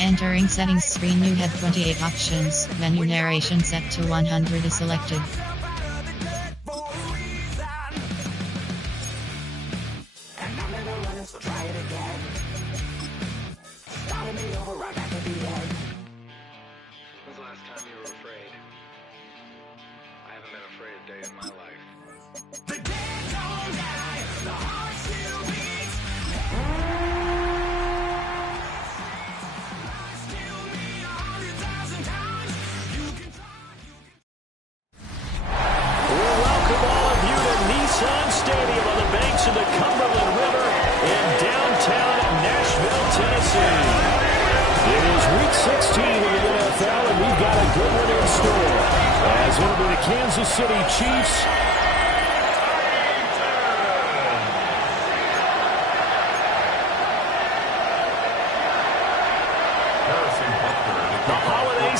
Entering settings screen, you have 28 options. Menu narration set to 100 is selected. When's the last time you were afraid? I haven't been afraid a day in my life. The dead don't die, the heart still beats. Still beat 100,000 times. You can try, We'll welcome all of you to Nissan Stadium on the banks of the Cumberland River in downtown Nashville, Tennessee. It is Week 16 of the NFL, and we've got a good one in store. As it'll be the Kansas City Chiefs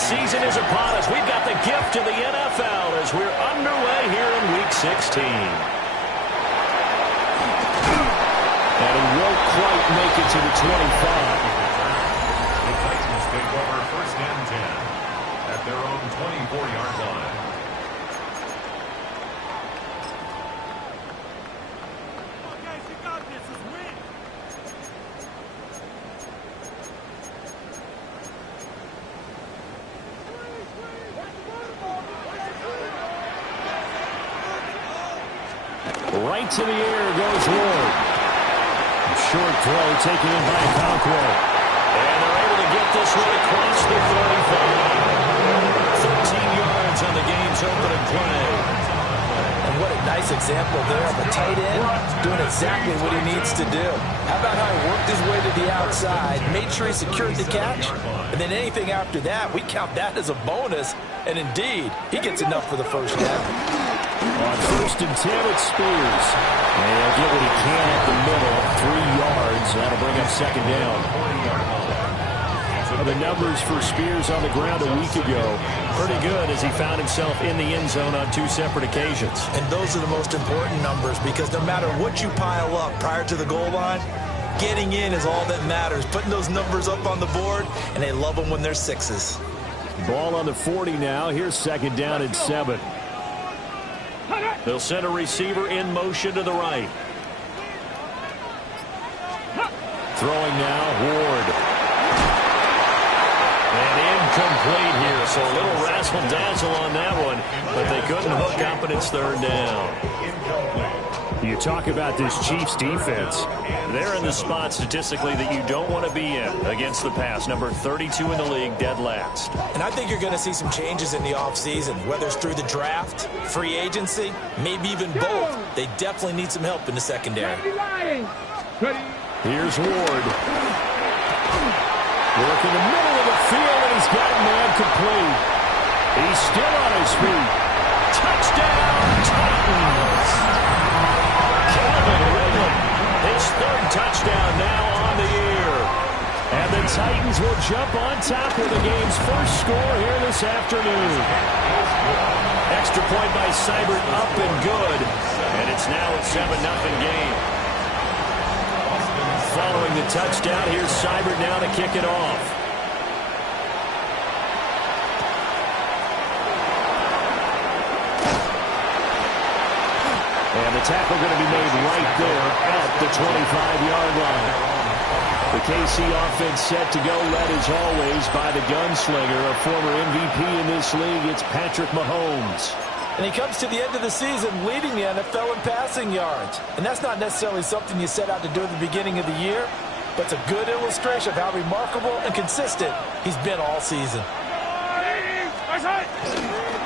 season is upon us. We've got the gift of the NFL as we're underway here in Week 16. And he won't quite make it to the 25. The Titans take over first and 10 at their own 24-yard line. Come on, guys, you got this. Let's win. Right to the air goes Ward. Short throw taken in by Conquo. And they're able to get this one across the 35. 13 yards on the game's opening play. And what a nice example there of a tight end doing exactly what he needs to do. How about how he worked his way to the outside, made sure he secured the catch, and then anything after that, we count that as a bonus. And indeed, he gets enough for the first down. On first and 10, it's Spears. And he'll get what he can at the middle, 3 yards. That'll bring up second down. The numbers for Spears on the ground a week ago, pretty good as he found himself in the end zone on 2 separate occasions. And those are the most important numbers because no matter what you pile up prior to the goal line, getting in is all that matters. Putting those numbers up on the board, and they love them when they're 6s. Ball on the 40 now. Here's second down and 7. They'll send a receiver in motion to the right. Throwing now, Ward. And incomplete here, so a little razzle-dazzle on that one, but they couldn't hook up, and it's third down. You talk about this Chiefs defense. They're in the spot statistically that you don't want to be in against the pass. Number 32 in the league, dead last. And I think you're going to see some changes in the offseason, whether it's through the draft, free agency, maybe even both. They definitely need some help in the secondary. Here's Ward. Work in the middle of the field, and he's got a man complete. He's still on his feet. Touchdown, Titans! His third touchdown now on the year. And the Titans will jump on top of the game's first score here this afternoon. Extra point by Seibert up and good. And it's now a 7-0 game. Following the touchdown, here's Seibert now to kick it off. And the tackle going to be made right there at the 25-yard line. The KC offense set to go, led as always by the gunslinger, a former MVP in this league. It's Patrick Mahomes. And he comes to the end of the season leading the NFL in passing yards. And that's not necessarily something you set out to do at the beginning of the year, but it's a good illustration of how remarkable and consistent he's been all season.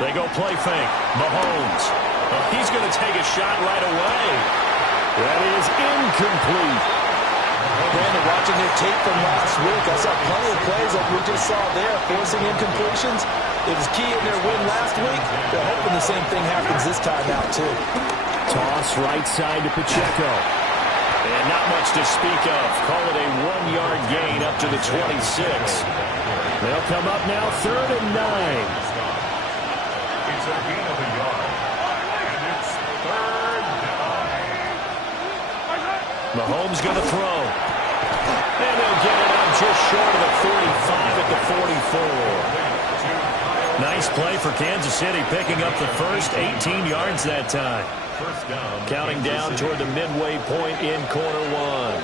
They go play fake. Mahomes. He's going to take a shot right away. That is incomplete. Brandon, watching their tape from last week, I saw plenty of plays like we just saw there, forcing incompletions. It was key in their win last week. They're hoping the same thing happens this time out, too. Toss right side to Pacheco. And not much to speak of. Call it a 1-yard gain up to the 26. They'll come up now 3rd and 9. It's a gain of a yard. And it's 3rd down. Mahomes going to throw. And they'll get it on just short of the 45 at the 44. Nice play for Kansas City, picking up the first 18 yards that time. First down. Counting down toward the midway point in quarter one.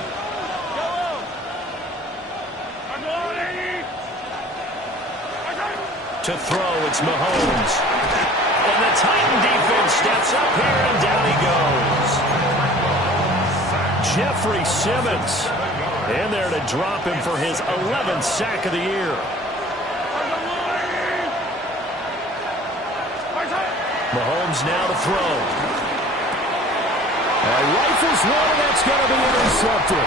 To throw, it's Mahomes. And the Titan defense steps up here, and down he goes. Jeffrey Simmons in there to drop him for his 11th sack of the year. Mahomes now to throw. Rifles one, and that's going to be intercepted.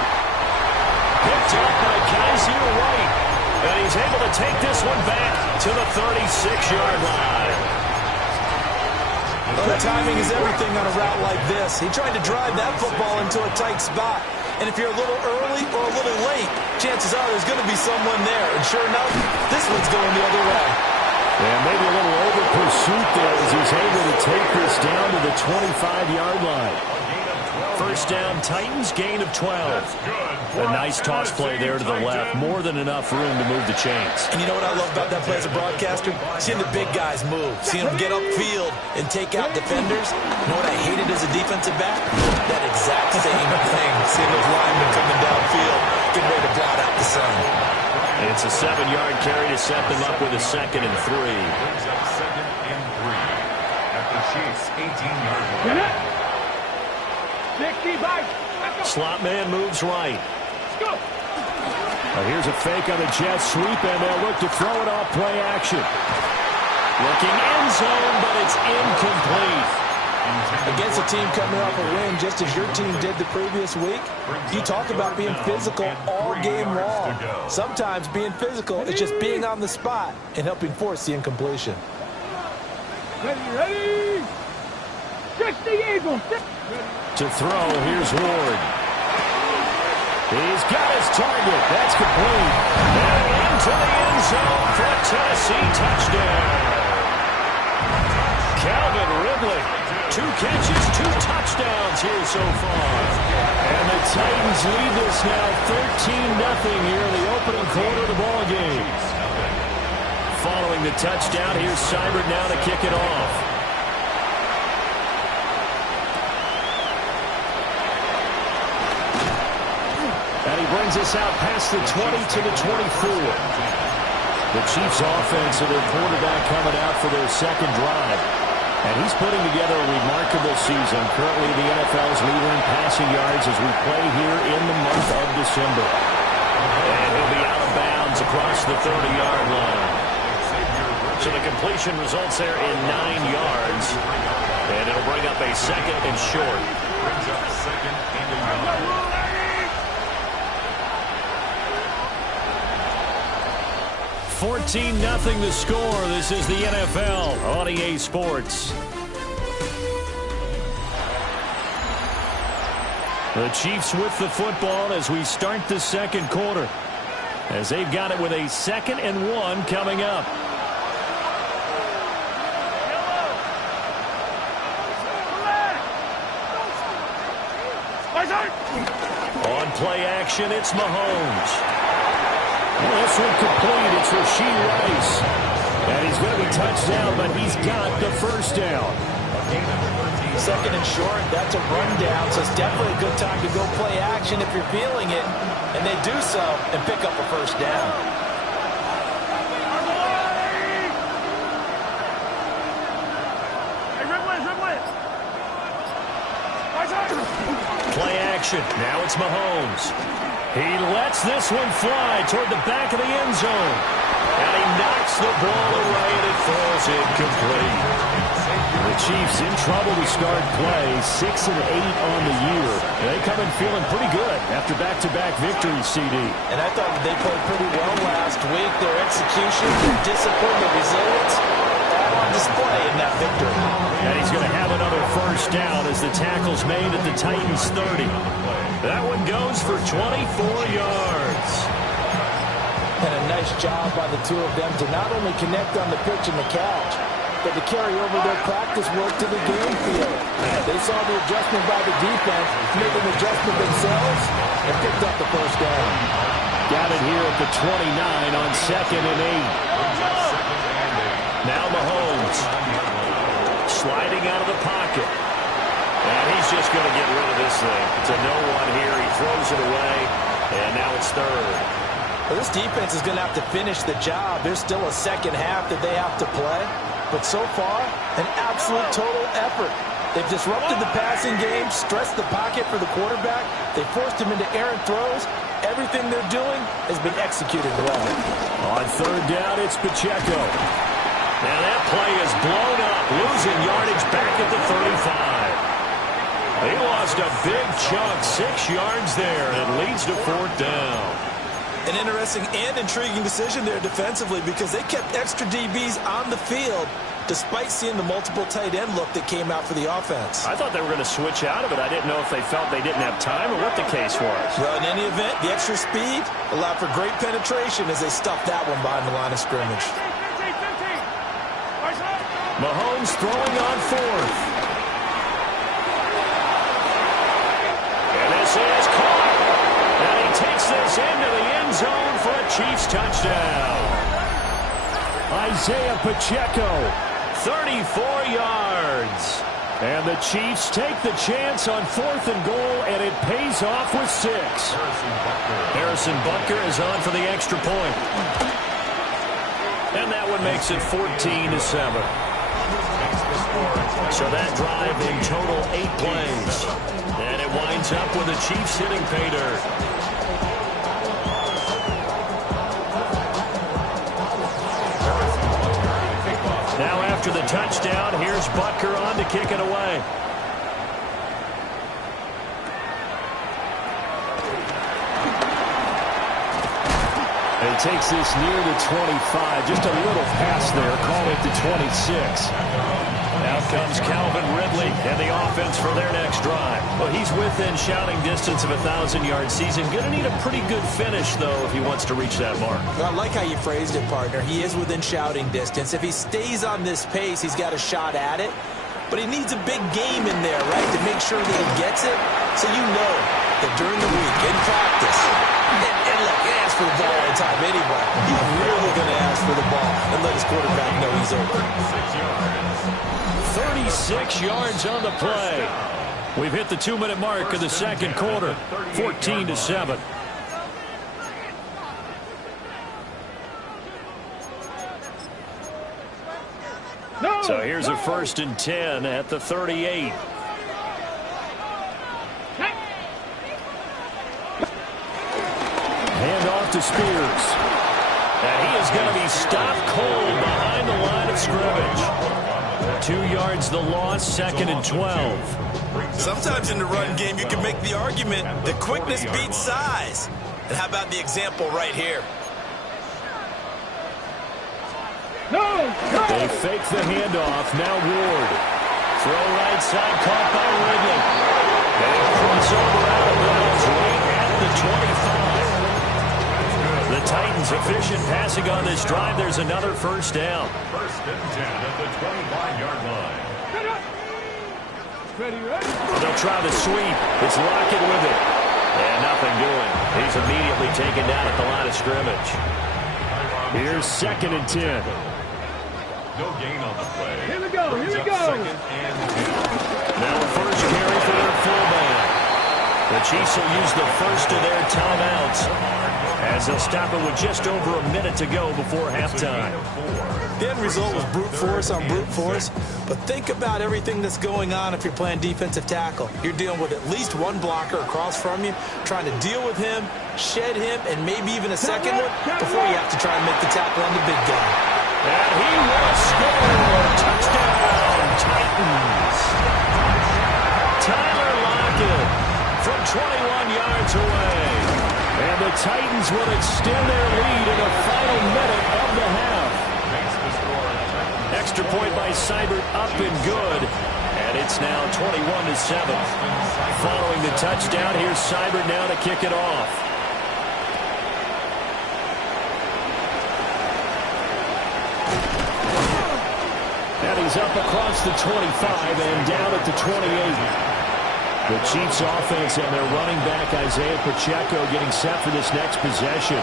Picked up by Kaiser White. And he's able to take this one back to the 36-yard line. Well, the timing is everything on a route like this. He tried to drive that football into a tight spot. And if you're a little early or a little late, chances are there's going to be someone there. And sure enough, this one's going the other way. And maybe a little over pursuit there as he's able to take this down to the 25-yard line. First down, Titans, gain of 12. A nice toss play there to the left. More than enough room to move the chains. And you know what I love about that play as a broadcaster? Seeing the big guys move. Seeing them get upfield and take out defenders. You know what I hated as a defensive back? That exact same thing. Seeing those linemen coming downfield, getting ready to blot out the sun. It's a 7-yard carry to set them up with a 2nd and 3. Brings up 2nd and 3 at the Chiefs' 18-yard line. Slot man moves right. Here's a fake on the jet sweep, and they'll look to throw it off play action. Looking end zone, but it's incomplete. Against a team coming off a win, just as your team did the previous week, you talk about being physical all game long. Sometimes being physical is just being on the spot and helping force the incompletion. Ready! Stretch the eagle! To throw, here's Ward. He's got his target. That's complete. And into the end zone for a Tennessee touchdown. Calvin Ridley. 2 catches, 2 touchdowns here so far. And the Titans lead this now 13-0 here in the opening quarter of the ball game. Following the touchdown, here's Seibert now to kick it off. And he brings us out past the 20 to the 24. The Chiefs offense and their quarterback coming out for their second drive. And he's putting together a remarkable season, currently the NFL's leader in passing yards as we play here in the month of December. And he'll be out of bounds across the 30-yard line. So the completion results there in 9 yards. And it'll bring up a 2nd and short. Brings up 2nd and a yard. 14-0 the score. This is the NFL on EA Sports. The Chiefs with the football as we start the second quarter, as they've got it with a 2nd and 1 coming up. On play action, it's Mahomes. This one complete. It's Rashee Rice. And he's going to be touched down, but he's got the first down. 2nd and short, that's a rundown, so it's definitely a good time to go play action if you're feeling it. And they do so and pick up a first down. Play action. Now it's Mahomes. He lets this one fly toward the back of the end zone. And he knocks the ball away, and it falls incomplete. The Chiefs in trouble to start play, 6 and 8 on the year. They come in feeling pretty good after back-to-back victories, CD. And I thought they played pretty well last week. Their execution, their discipline, their resilience, all on display in that victory. And he's going to have another first down as the tackle's made at the Titans' 30. That one goes for 24 yards. And a nice job by the two of them to not only connect on the pitch and the catch, but to carry over their practice work to the game field. They saw the adjustment by the defense, made an adjustment themselves, and picked up the first down. Got it here at the 29 on 2nd and 8. Now Mahomes sliding out of the pocket. And he's just going to get rid of this thing. It's a no-one here. He throws it away, and now it's 3rd. Well, this defense is going to have to finish the job. There's still a second half that they have to play. But so far, an absolute total effort. They've disrupted the passing game, stressed the pocket for the quarterback. They forced him into errant throws. Everything they're doing has been executed well. On 3rd down, it's Pacheco. Now that play is blown up, losing yardage back at the 35. He lost a big chunk, 6 yards there, and it leads to 4th down. An interesting and intriguing decision there defensively because they kept extra DBs on the field despite seeing the multiple tight end look that came out for the offense. I thought they were going to switch out of it. I didn't know if they felt they didn't have time or what the case was. Well, in any event, the extra speed allowed for great penetration as they stuffed that one behind the line of scrimmage. Mahomes throwing on 4th. And this is caught. And he takes this into the end zone for a Chiefs touchdown. Isaiah Pacheco, 34 yards. And the Chiefs take the chance on 4th and goal, and it pays off with 6. Harrison Butker is on for the extra point. And that one makes it 14-7. So that drive in total 8 plays. And it winds up with the Chiefs hitting pay dirt. Now after the touchdown, here's Butker on to kick it away. And he takes this near the 25. Just a little pass there. Call it the 26. Out comes Calvin Ridley and the offense for their next drive. Well, he's within shouting distance of a 1,000-yard season. Going to need a pretty good finish, though, if he wants to reach that mark. Well, I like how you phrased it, partner. He is within shouting distance. If he stays on this pace, he's got a shot at it. But he needs a big game in there, right, to make sure that he gets it. So you know that during the week, in practice, and look, he asks for the ball all the time anyway. He's really going to ask for the ball and let his quarterback know he's open. 36 yards on the play. We've hit the 2-minute mark of the second quarter, 14-7. So here's a 1st and 10 at the 38. Hand off to Spears. And he is going to be stopped cold behind the line of scrimmage. 2 yards the loss, 2nd and 12. Sometimes in the run game, you can make the argument that quickness beats size. And how about the example right here? They fake the handoff. Now Ward. Throw right side, caught by Ridley. They crossover out of bounds right at the 25. The Titans efficient passing on this drive. There's another 1st down. 1st and 10 at the 25-yard line. They'll try the sweep. It's Lockett with it. And nothing doing. He's immediately taken down at the line of scrimmage. Here's 2nd and 10. No gain on the play. Here we go. 2nd and 10. Now a first carry for their fullback. The Chiefs will use the first of their timeouts as they'll stop it with just over a minute to go before halftime. The end result was brute force on brute force, but think about everything that's going on if you're playing defensive tackle. You're dealing with at least one blocker across from you, trying to deal with him, shed him, and maybe even a second one before you have to try and make the tackle on the big guy. And he will score! Touchdown, Titans! Tyler Lockett from 21 yards away. And the Titans will extend their lead in the final minute of the half. Extra point by Seibert up and good. And it's now 21-7. Following the touchdown, here's Seibert now to kick it off. And he's up across the 25 and down at the 28. The Chiefs offense and their running back Isaiah Pacheco getting set for this next possession.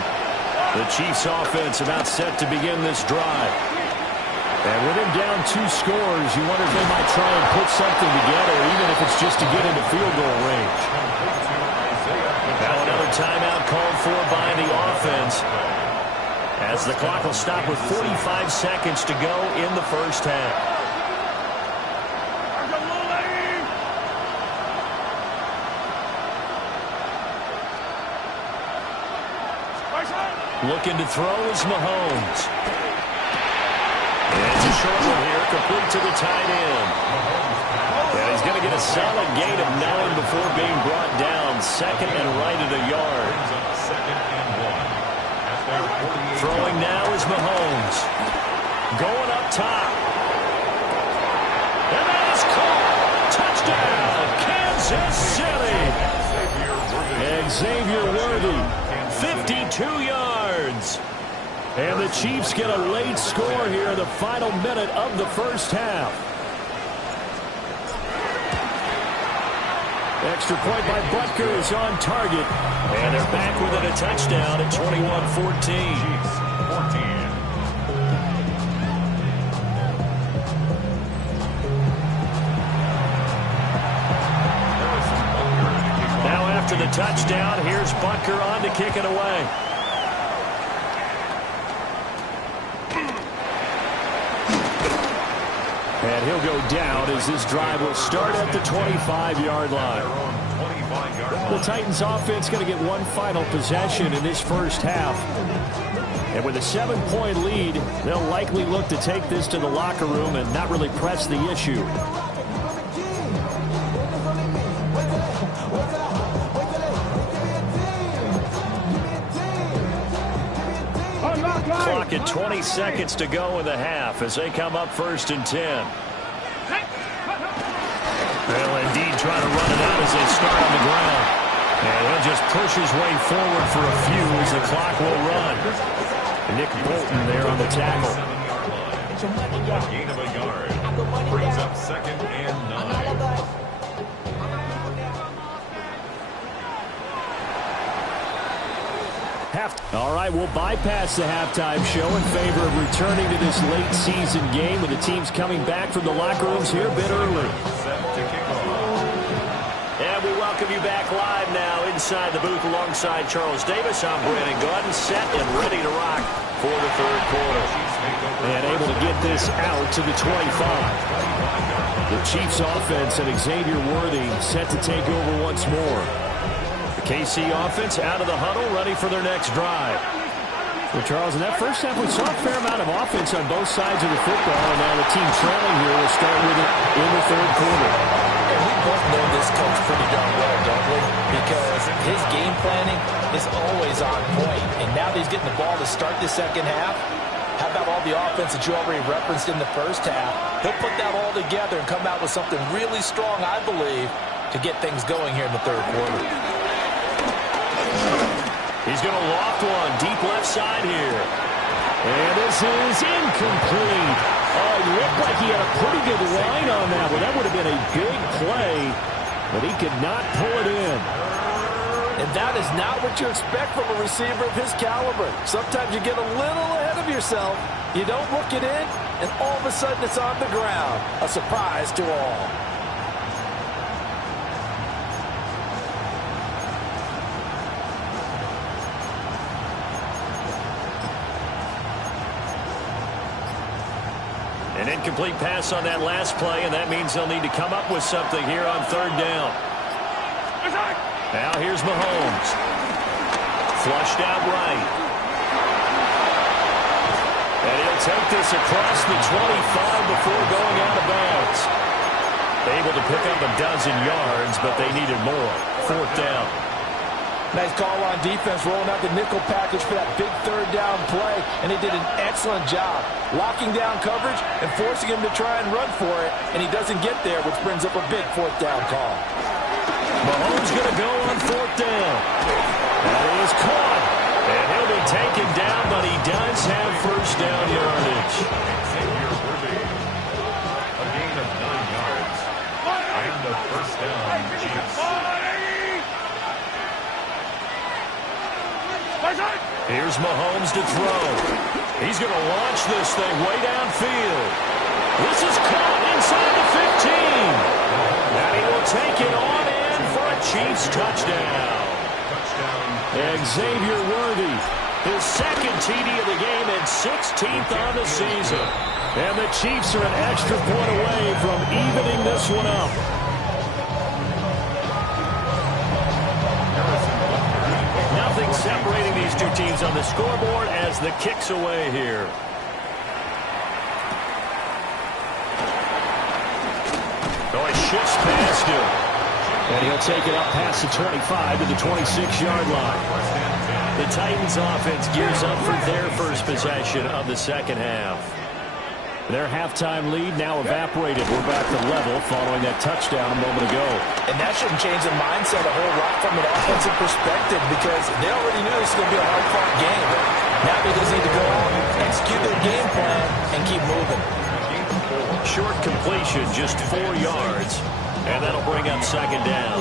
The Chiefs offense about set to begin this drive. And with him down 2 scores, you wonder if they might try and put something together, even if it's just to get into field goal range. Now another timeout called for by the offense, as the clock will stop with 45 seconds to go in the first half. Looking to throw is Mahomes. And it's a short one here, complete to the tight end. And he's going to get a solid gain of 9 before being brought down. Second and right at a yard. Throwing now is Mahomes. Going up top. And that is caught. Touchdown, Kansas City. Xavier Worthy. 52 yards. And the Chiefs get a late score here in the final minute of the first half. Extra point by Butker is on target. And they're back within a touchdown at 21-14. After the touchdown, here's Butker on to kick it away. And he'll go down as this drive will start at the 25-yard line. The Titans offense going to get one final possession in this first half. And with a 7-point lead, they'll likely look to take this to the locker room and not really press the issue. Clock at 20 seconds to go in the half as they come up 1st and 10. They'll indeed try to run it out as they start on the ground. And he'll just push his way forward for a few as the clock will run. Nick Bolton there on the tackle. Gain of a yard. Brings up 2nd and 9. All right, we'll bypass the halftime show in favor of returning to this late season game with the teams coming back from the locker rooms here a bit early. And we welcome you back live now inside the booth alongside Charles Davis. I'm Brandon Gunn, set and ready to rock for the 3rd quarter. And able to get this out to the 25. The Chiefs offense and Xavier Worthy set to take over once more. KC offense out of the huddle, ready for their next drive. Well, Charles, in that first half, we saw a fair amount of offense on both sides of the football, and now the team trailing here will start with it in the 3rd quarter. And we both know this coach pretty darn well, don't we? Because his game planning is always on point, and now that he's getting the ball to start the second half, how about all the offense that you already referenced in the first half? He'll put that all together and come out with something really strong, I believe, to get things going here in the 3rd quarter. He's going to loft one deep left side here. And this is incomplete. Oh, it looked like he had a pretty good line on that one. That would have been a big play, but he could not pull it in. And that is not what you expect from a receiver of his caliber. Sometimes you get a little ahead of yourself. You don't look it in, and all of a sudden it's on the ground. A surprise to all. An incomplete pass on that last play, and that means they'll need to come up with something here on 3rd down. Now here's Mahomes. Flushed out right. And he'll take this across the 25 before going out of bounds. Able to pick up a dozen yards, but they needed more. 4th down. Nice call on defense, rolling out the nickel package for that big 3rd down play, and he did an excellent job locking down coverage and forcing him to try and run for it, and he doesn't get there, which brings up a big 4th down call. Mahomes going to go on 4th down. That is caught, and he'll be taken down, but he does have 1st down yardage. A gain of 9 yards. And the First down, Chiefs. Here's Mahomes to throw. He's going to launch this thing way downfield. This is caught inside the 15. And he will take it on in for a Chiefs touchdown. Xavier Worthy, his second TD of the game and 16th on the season. And the Chiefs are an extra point away from evening this one up. Nothing separating these two teams on the scoreboard as the kick's away here. Oh, he shifts past him. And he'll take it up past the 25 to the 26-yard line. The Titans offense gears up for their first possession of the second half. Their halftime lead now evaporated. We're back to level following that touchdown a moment ago. And that shouldn't change the mindset a whole lot from an offensive perspective because they already knew this was going to be a hard-fought game. Now they just need to go out, execute their game plan, and keep moving. Short completion, just 4 yards, and that'll bring up second down.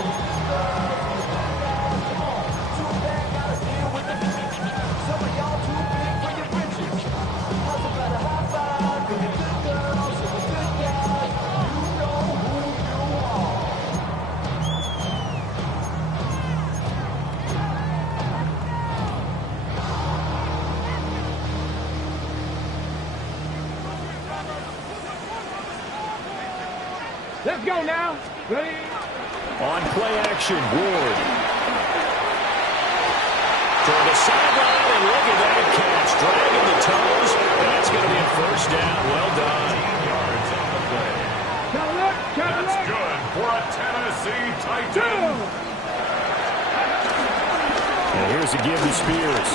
Let's go now. Ready? On play action, Ward. Toward the sideline, and look at that catch. Dragging the toes. That's going to be a first down. Well done. That's good for a Tennessee Titan. And here's a give to Spears.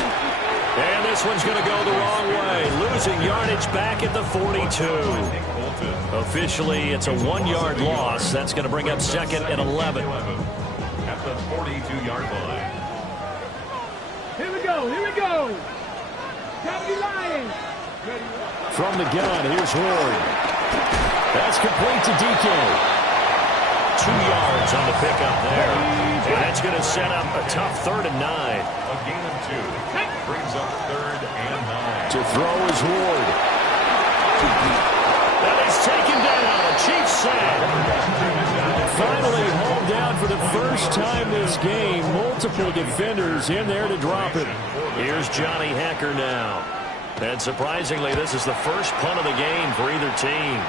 And this one's going to go the wrong way. Losing yardage back at the 42. Officially, it's a 1-yard loss. That's going to bring up second and 11. At the 42-yard line. Here we go. Here we go. Cavity Lions. From the gun, here's Ward. That's complete to DK. 2 yards on the pickup there. And that's going to set up a tough 3rd and 9. A gain of 2. Brings up 3rd and 9. To throw is Ward. That is taken down. Chiefs sack. Finally hauled down for the first time this game. Multiple defenders in there to drop it. Here's Johnny Hacker now. And surprisingly, this is the first punt of the game for either team.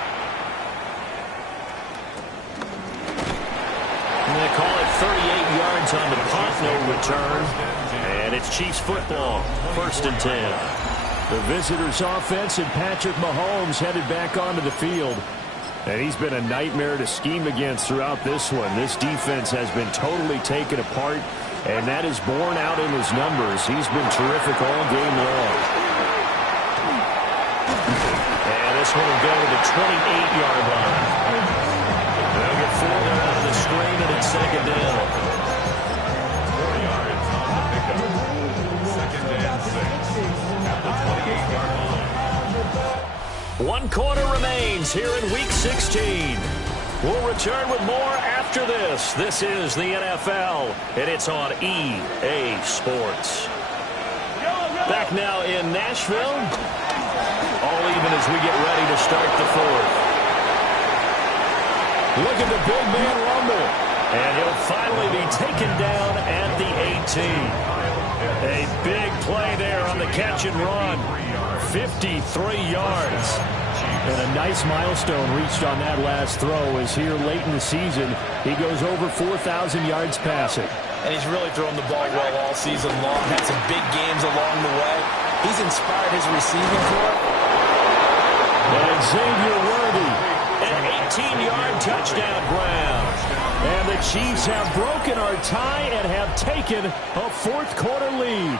And they call it 38 yards on the punt, no return. And it's Chiefs football, 1st and 10. The visitors' offense and Patrick Mahomes headed back onto the field. And he's been a nightmare to scheme against throughout this one. This defense has been totally taken apart, and that is borne out in his numbers. He's been terrific all game long. And this one will go to the 28-yard line. They'll get 4 there out of the screen, and it's second down. 4 yards on the pickup. 2nd and 6. At the 28-yard line. 1 quarter remains here in Week 16. We'll return with more after this. This is the NFL, and it's on EA Sports. Back now in Nashville. All even as we get ready to start the 4th. Look at the big man rumble. And he'll finally be taken down at the 18. A big play there on the catch and run. 53 yards. And a nice milestone reached on that last throw as here late in the season, he goes over 4,000 yards passing. And he's really thrown the ball well all season long. Had some big games along the way. He's inspired his receiving corps. And Xavier Worthy, an 18-yard touchdown grab. And the Chiefs have broken our tie and have taken a 4th quarter lead.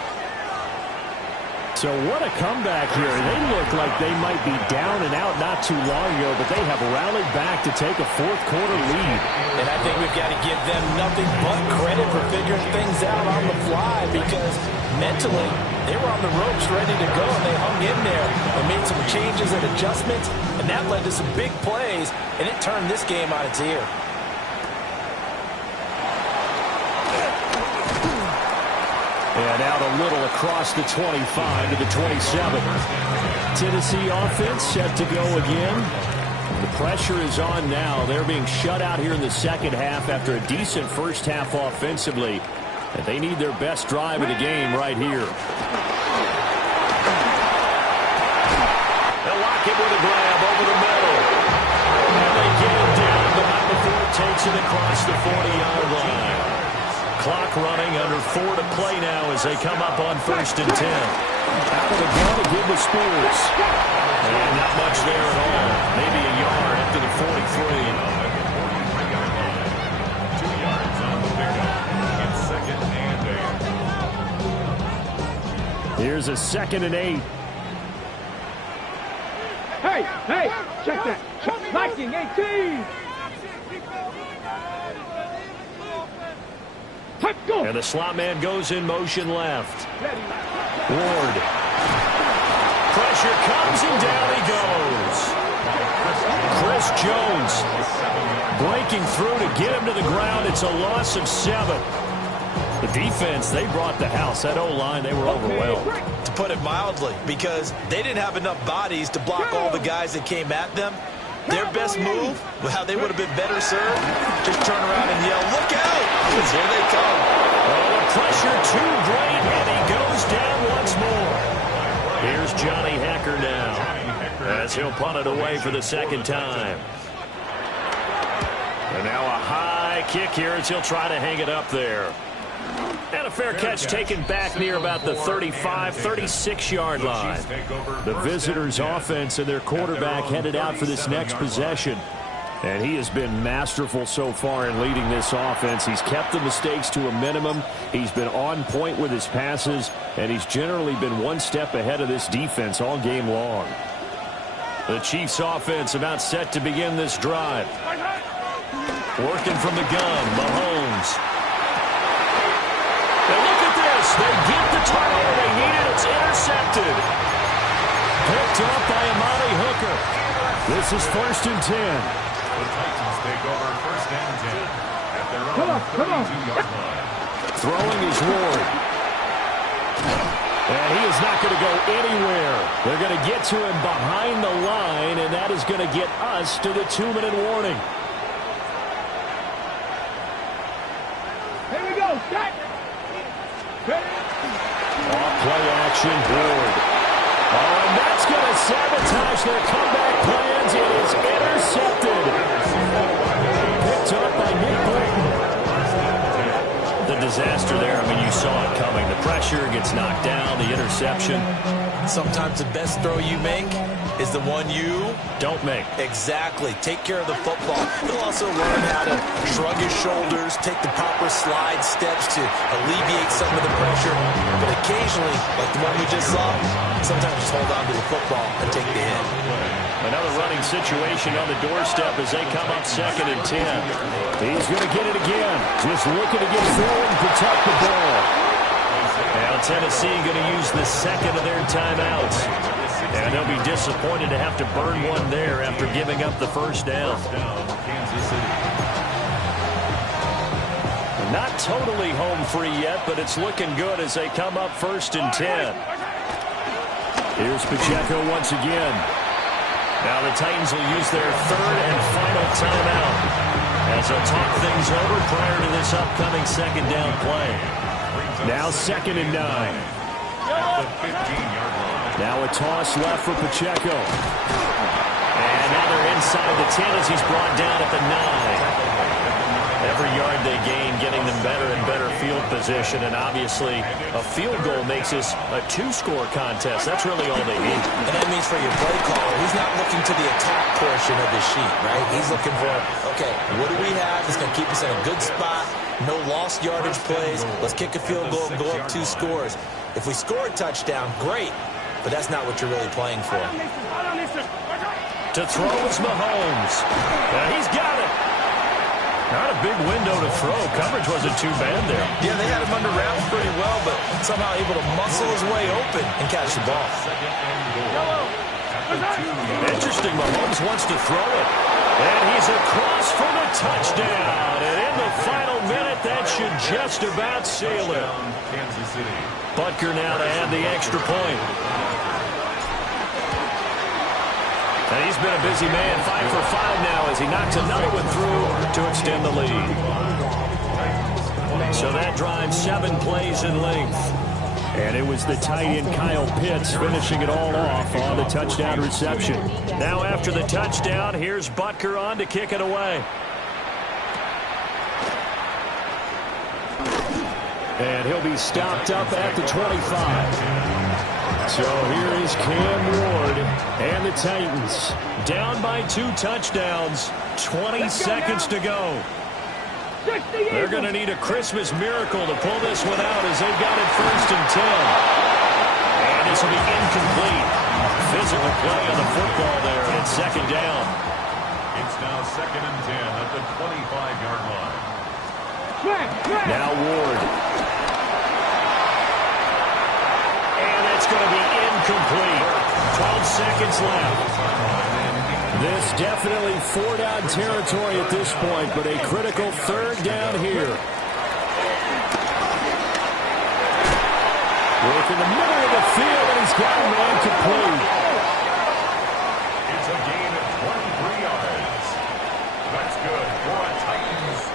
So what a comeback here. They look like they might be down and out not too long ago, but they have rallied back to take a 4th quarter lead. And I think we've got to give them nothing but credit for figuring things out on the fly because mentally they were on the ropes ready to go and they hung in there and made some changes and adjustments, and that led to some big plays, and it turned this game on its ear. And out a little across the 25 to the 27. Tennessee offense set to go again. The pressure is on now. They're being shut out here in the second half after a decent first half offensively. And they need their best drive of the game right here. They'll lock it with a grab over the middle. And they get it down, but not before it takes it across the 40-yard line. Clock running, under 4 to play now as they come up on 1st and 10. Out of the gun to give to Spears. And not much there at all. Maybe a yard after the 43. 2 yards on the pickup. It's 2nd and 8. Here's a 2nd and 8. Hey, check that. Liking 18. And the slot man goes in motion left. Ward. Pressure comes and down he goes. Chris Jones breaking through to get him to the ground. It's a loss of 7. The defense, they brought the house. That O-line, they were overwhelmed. To put it mildly, because they didn't have enough bodies to block all the guys that came at them. Their best move, how they would have been better served, just turn around and yell, "Look out!" Because here they come. Oh, the pressure too great, and he goes down once more. Here's Johnny Hecker now, as he'll punt it away for the 2nd time. And now a high kick here as he'll try to hang it up there. And a fair catch taken back near about the 35, 36-yard line. The visitors' offense and their quarterback headed out for this next possession. And he has been masterful so far in leading this offense. He's kept the mistakes to a minimum. He's been on point with his passes. And he's generally been one step ahead of this defense all game long. The Chiefs' offense about set to begin this drive. Working from the gun, Mahomes. And look at this. They get the turnover they needed. It's intercepted. Picked up by Amani Hooker. This is 1st and 10. The Titans take over 1st and 10 at their own 32-yard line. Throwing is Ward. And he is not going to go anywhere. They're going to get to him behind the line, and that is going to get us to the 2-minute warning. Here we go. Set. Off-play action, Ward. Oh, and that's going to sabotage their comeback plans. It is intercepted. Picked up by Nick Burton. The disaster there, I mean, you saw it coming. The pressure gets knocked down, the interception. Sometimes the best throw you make is the one you don't make. Exactly. Take care of the football. He'll also learn how to shrug his shoulders, take the proper slide steps to alleviate some of the pressure. But occasionally, like the one we just saw, sometimes just hold on to the football and take the hit. Another running situation on the doorstep as they come up 2nd and 10. He's going to get it again. Just looking to get forward and protect the ball. Now Tennessee going to use the 2nd of their timeouts. And they'll be disappointed to have to burn one there after giving up the 1st down. Kansas City. Not totally home free yet, but it's looking good as they come up 1st and 10. Here's Pacheco once again. Now the Titans will use their 3rd and final timeout as they'll talk things over prior to this upcoming 2nd down play. Now 2nd and 9. At the 15-yard line. Now a toss left for Pacheco. And now they're inside the 10 as he's brought down at the 9. Every yard they gain, getting them better and better field position. And obviously, a field goal makes this a 2-score contest. That's really all they need. And that means for your play caller, he's not looking to the attack portion of his sheet, right? He's looking for, okay, what do we have that's going to keep us in a good spot? No lost yardage plays. Let's kick a field goal and go up 2 scores. If we score a touchdown, great. But that's not what you're really playing for. To throw is Mahomes. He's got it. Not a big window to throw. Coverage wasn't too bad there. Yeah, they had him under wraps pretty well, but somehow able to muscle his way open and catch the ball. Interesting. Mahomes wants to throw it. And he's across for the touchdown. And in the final minute, that should just about seal it. Kansas City. Butker now to add the extra point. And he's been a busy man, 5 for 5 now as he knocks another one through to extend the lead. So that drives 7 plays in length. And it was the tight end Kyle Pitts finishing it all off on the touchdown reception. Now after the touchdown, here's Butker on to kick it away. And he'll be stopped up at the 25. So here is Cam Ward and the Titans down by 2 touchdowns, 20 seconds to go. They're going to need a Christmas miracle to pull this one out as they've got it 1st and 10. And this will be incomplete. Physical play on the football there, and it's 2nd down. It's now 2nd and 10 at the 25-yard line. Now Ward. And it's going to be incomplete. 12 seconds left. This definitely 4-down territory at this point, but a critical 3rd down here. Work in the middle of the field, and he's got a man complete. It's a gain of 23 yards. That's good for a Titans.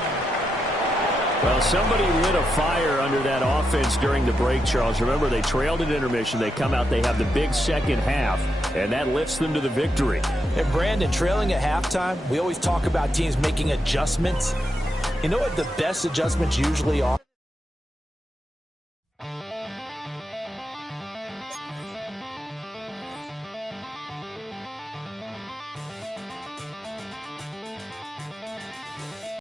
Well, somebody lit a fire under that offense during the break, Charles. Remember, they trailed at intermission. They come out, they have the big second half, and that lifts them to the victory. And Brandon, trailing at halftime, we always talk about teams making adjustments. You know what the best adjustments usually are?